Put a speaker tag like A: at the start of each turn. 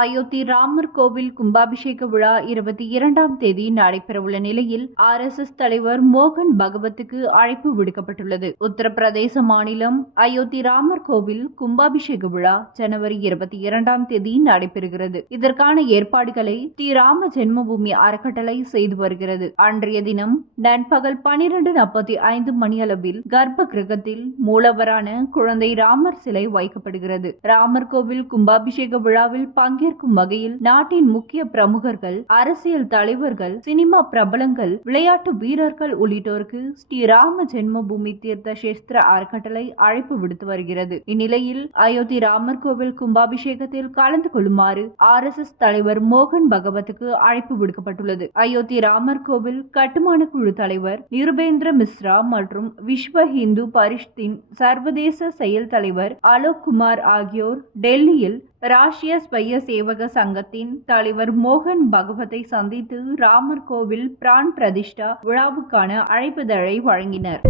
A: அயோத்தி ராமர் கோவில் கும்பாபிஷேக விழா இருபத்தி இரண்டாம் தேதி நடைபெறவுள்ள நிலையில் ஆர் எஸ் எஸ் தலைவர் மோகன் பகவத்துக்கு அழைப்பு விடுக்கப்பட்டுள்ளது. உத்தரப்பிரதேச மாநிலம் அயோத்தி ராமர் கோவில் கும்பாபிஷேக விழா ஜனவரி இருபத்தி இரண்டாம் தேதி நடைபெறுகிறது. இதற்கான ஏற்பாடுகளை ஸ்ரீ ராம ஜென்மபூமி அறக்கட்டளை செய்து வருகிறது. அன்றைய தினம் நண்பகல் பனிரெண்டு நாற்பத்தி ஐந்து மணியளவில் கர்ப்ப கிரகத்தில் மூலவரான குழந்தை ராமர் சிலை வைக்கப்படுகிறது. ராமர் கோவில் கும்பாபிஷேக விழாவில் பங்கேற்கும் வகையில் நாட்டின் முக்கிய பிரமுகர்கள் அரசியல் தலைவர்கள் சினிமா பிரபலங்கள் விளையாட்டு வீரர்கள் உள்ளிட்டோருக்கு ஸ்ரீ ராம ஜென்மபூமி தீர்த்த சேஸ்திர அறக்கட்டளை அழைப்பு விடுத்து வருகிறது. இந்நிலையில் அயோத்தி ராமர் கோவில் கும்பாபிஷேகத்தில் கலந்து கொள்ளுமாறு ஆர் எஸ் எஸ் தலைவர் மோகன் பகவத்துக்கு அழைப்பு விடுக்கப்பட்டுள்ளது. அயோத்தி ராமர் கோவில் கட்டுமான குழு தலைவர் நிருபேந்திர மிஸ்ரா மற்றும் விஸ்வ ஹிந்து பரிஷ்தின் சர்வதேச செயல் தலைவர் அலோக் குமார் ஆகியோர் டெல்லியில் ராஷ்ய ஸ்வய சேவக சங்கத்தின் தலைவர் மோகன் பகவத்தை சந்தித்து ராமர் கோவில் பிரான் பிரதிஷ்டா விழாவுக்கான அழைப்புதழை வழங்கினர்.